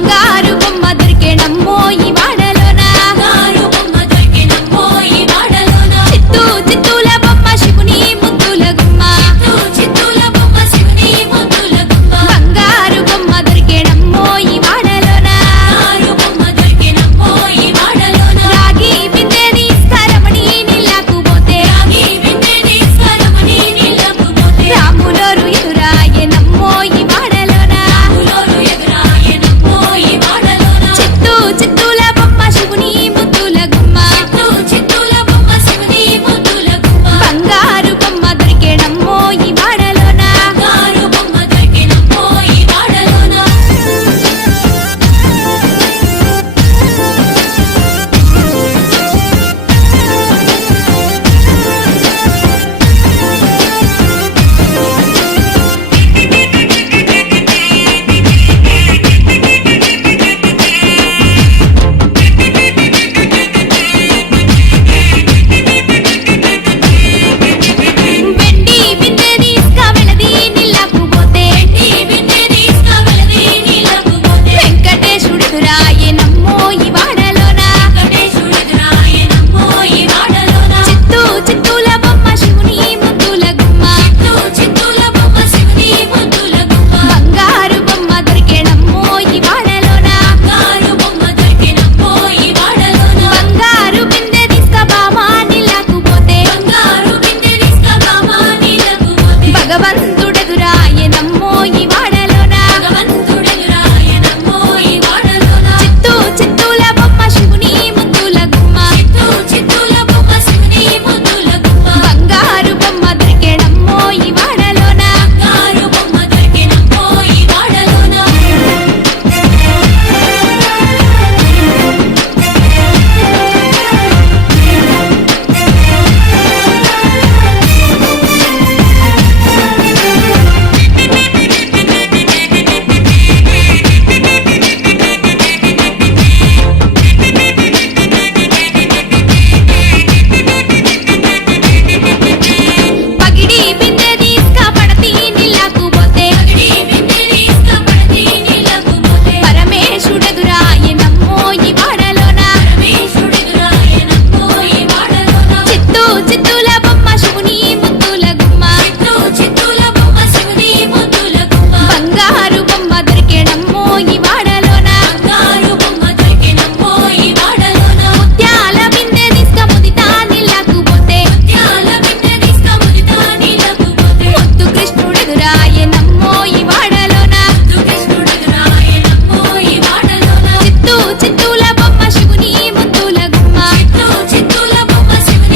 ganga